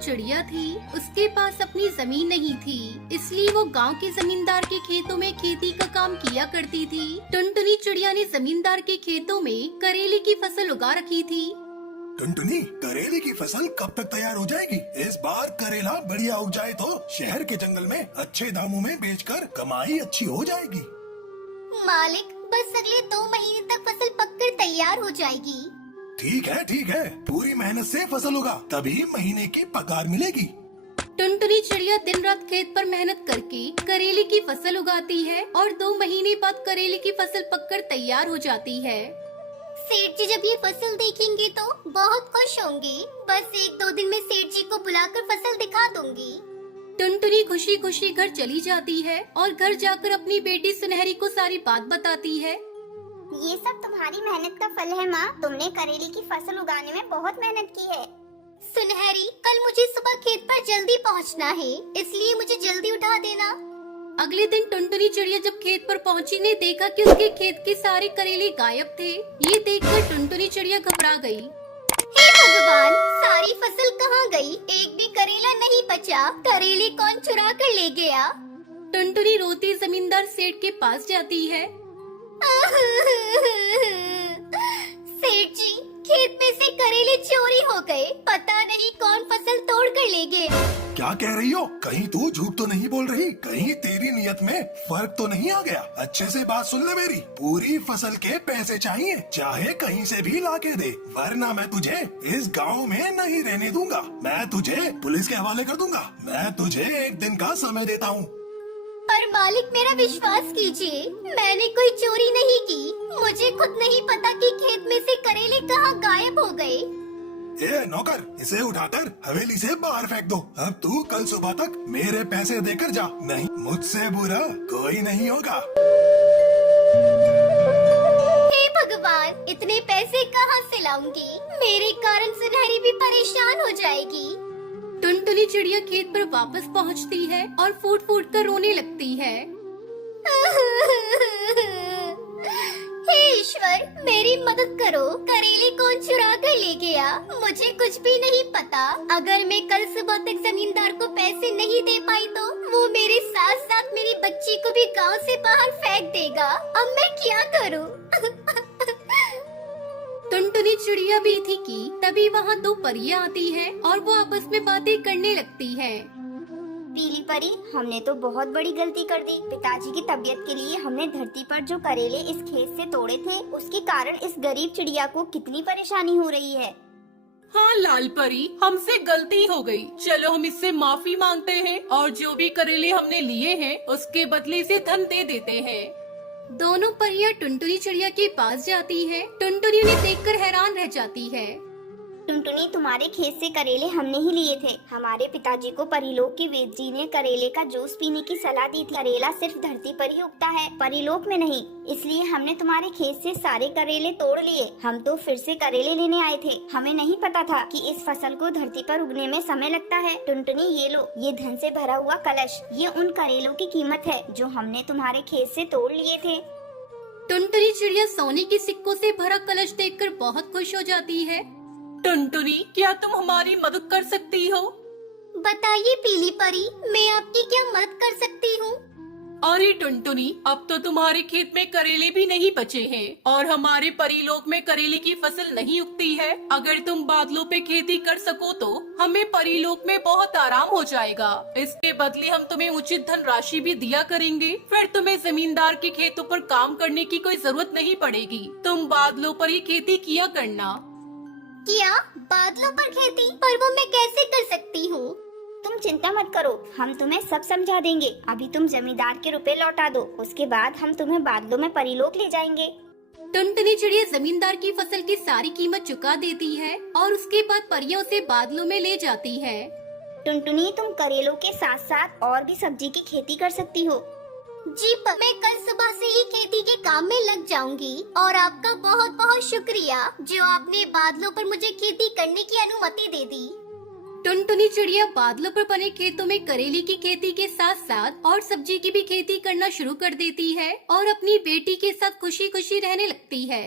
चिड़िया थी, उसके पास अपनी जमीन नहीं थी, इसलिए वो गांव के जमींदार के खेतों में खेती का काम किया करती थी। टुनटुनी चिड़िया ने जमींदार के खेतों में करेले की फसल उगा रखी थी। टुनटुनी, करेले की फसल कब तक तैयार हो जाएगी? इस बार करेला बढ़िया उग जाए तो शहर के जंगल में अच्छे दामों में बेचकर कमाई अच्छी हो जाएगी। मालिक, बस अगले 2 महीने तक फसल पककर तैयार हो जाएगी। ठीक है, पूरी मेहनत से फसल उगा तभी महीने की पगार मिलेगी। टुनटुनी चिड़िया दिन रात खेत पर मेहनत करके करेले की फसल उगाती है और 2 महीने बाद करेले की फसल पककर तैयार हो जाती है। सेठ जी जब ये फसल देखेंगे तो बहुत खुश होंगे। बस 1-2 दिन में सेठ जी को बुलाकर फसल दिखा दूंगी। टुनटुनी खुशी खुशी घर चली जाती है और घर जाकर अपनी बेटी सुनहरी को सारी बात बताती है। ये सब तुम्हारी मेहनत का फल है माँ। तुमने करेले की फसल उगाने में बहुत मेहनत की है। सुनहरी, कल मुझे सुबह खेत पर जल्दी पहुँचना है, इसलिए मुझे जल्दी उठा देना। अगले दिन टुनटुनी चिड़िया जब खेत पर पहुंची ने देखा कि उसके खेत के सारे करेले गायब थे। ये देखकर टुनटुनी चिड़िया घबरा गई। हे भगवान, सारी फसल कहाँ गई? एक भी करेला नहीं बचा। करेले कौन चुरा कर ले गया? टुनटुनी रोती जमींदार सेठ के पास जाती है। सेठ जी, खेत में से करेले चोरी हो गए। पता नहीं कौन फसल तोड़ कर ले गए। क्या कह रही हो? कहीं तू झूठ तो नहीं बोल रही? कहीं तेरी नियत में फर्क तो नहीं आ गया? अच्छे से बात सुन ले मेरी। पूरी फसल के पैसे चाहिए, चाहे कहीं से भी ला के दे, वरना मैं तुझे इस गांव में नहीं रहने दूंगा। मैं तुझे पुलिस के हवाले कर दूंगा। मैं तुझे 1 दिन का समय देता हूँ। पर मालिक, मेरा विश्वास कीजिए, मैंने कोई चोरी नहीं की। मुझे खुद नहीं पता कि खेत में से करेले कहाँ गायब हो गए। ए नौकर, इसे उठाकर हवेली से बाहर फेंक दो। अब तू कल सुबह तक मेरे पैसे देकर जा, नहीं मुझसे बुरा कोई नहीं होगा। हे भगवान, इतने पैसे कहाँ से लाऊंगी? मेरे कारण सुनहरी भी परेशान हो जाएगी। टुनटुनी चिड़िया खेत पर वापस पहुंचती है और फूट फूट कर रोने लगती है। हे ईश्वर, मेरी मदद करो। करेले कौन चुरा कर ले गया? मुझे कुछ भी नहीं पता। अगर मैं कल सुबह तक जमींदार को पैसे नहीं दे पाई तो वो मेरे साथ साथ मेरी बच्ची को भी गांव से बाहर फेंक देगा। अब मैं क्या करूं? टुनटुनी चिड़िया भी थी कि तभी वहाँ 2 परियां आती हैं और वो आपस में बातें करने लगती हैं। पीली परी, हमने तो बहुत बड़ी गलती कर दी। पिताजी की तबीयत के लिए हमने धरती पर जो करेले इस खेत से तोड़े थे, उसके कारण इस गरीब चिड़िया को कितनी परेशानी हो रही है। हाँ लाल परी, हमसे गलती हो गई। चलो हम इससे माफी मांगते हैं और जो भी करेले हमने लिए हैं उसके बदले से धन दे देते हैं। दोनों परियां टुनटुनी चिड़िया के पास जाती है। टुनटुनी उन्हें देखकर हैरान रह जाती है। टुनटुनी, तुम्हारे खेत से करेले हमने ही लिए थे। हमारे पिताजी को परिलोक के वेद जी ने करेले का जूस पीने की सलाह दी थी। करेला सिर्फ धरती पर ही उगता है, परिलोक में नहीं। इसलिए हमने तुम्हारे खेत से सारे करेले तोड़ लिए। हम तो फिर से करेले लेने आए थे। हमें नहीं पता था कि इस फसल को धरती पर उगने में समय लगता है। टुनटुनी, ये लो, ये धन से भरा हुआ कलश। ये उन करेलों की कीमत है जो हमने तुम्हारे खेत से तोड़ लिए थे। टुनटुनी चिड़िया सोने के सिक्कों से भरा कलश देखकर बहुत खुश हो जाती है। टुनटुनी, क्या तुम हमारी मदद कर सकती हो? बताइए पीली परी, मैं आपकी क्या मदद कर सकती हूँ? अरे टुनटुनी, अब तो तुम्हारे खेत में करेले भी नहीं बचे हैं और हमारे परिलोक में करेले की फसल नहीं उगती है। अगर तुम बादलों पे खेती कर सको तो हमें परिलोक में बहुत आराम हो जाएगा। इसके बदले हम तुम्हें उचित धन राशि भी दिया करेंगे। फिर तुम्हें जमींदार के खेतों पर काम करने की कोई जरूरत नहीं पड़ेगी। तुम बादलों पर ही खेती किया करना। क्या बादलों पर खेती? पर वो मैं कैसे कर सकती हूँ? तुम चिंता मत करो, हम तुम्हें सब समझा देंगे। अभी तुम जमींदार के रुपए लौटा दो, उसके बाद हम तुम्हें बादलों में परिलोक ले जाएंगे। टुनटुनी चिड़िया जमींदार की फसल की सारी कीमत चुका देती है और उसके बाद परियों से बादलों में ले जाती है। टुनटुनी, तुम करेलों के साथ साथ और भी सब्जी की खेती कर सकती हो। जी पर मैं कल सुबह से ही खेती के काम में लग जाऊंगी। और आपका बहुत बहुत शुक्रिया जो आपने बादलों पर मुझे खेती करने की अनुमति दे दी। टुनटुनी चिड़िया बादलों पर बने खेतों में करेले की खेती के साथ साथ और सब्जी की भी खेती करना शुरू कर देती है और अपनी बेटी के साथ खुशी खुशी रहने लगती है।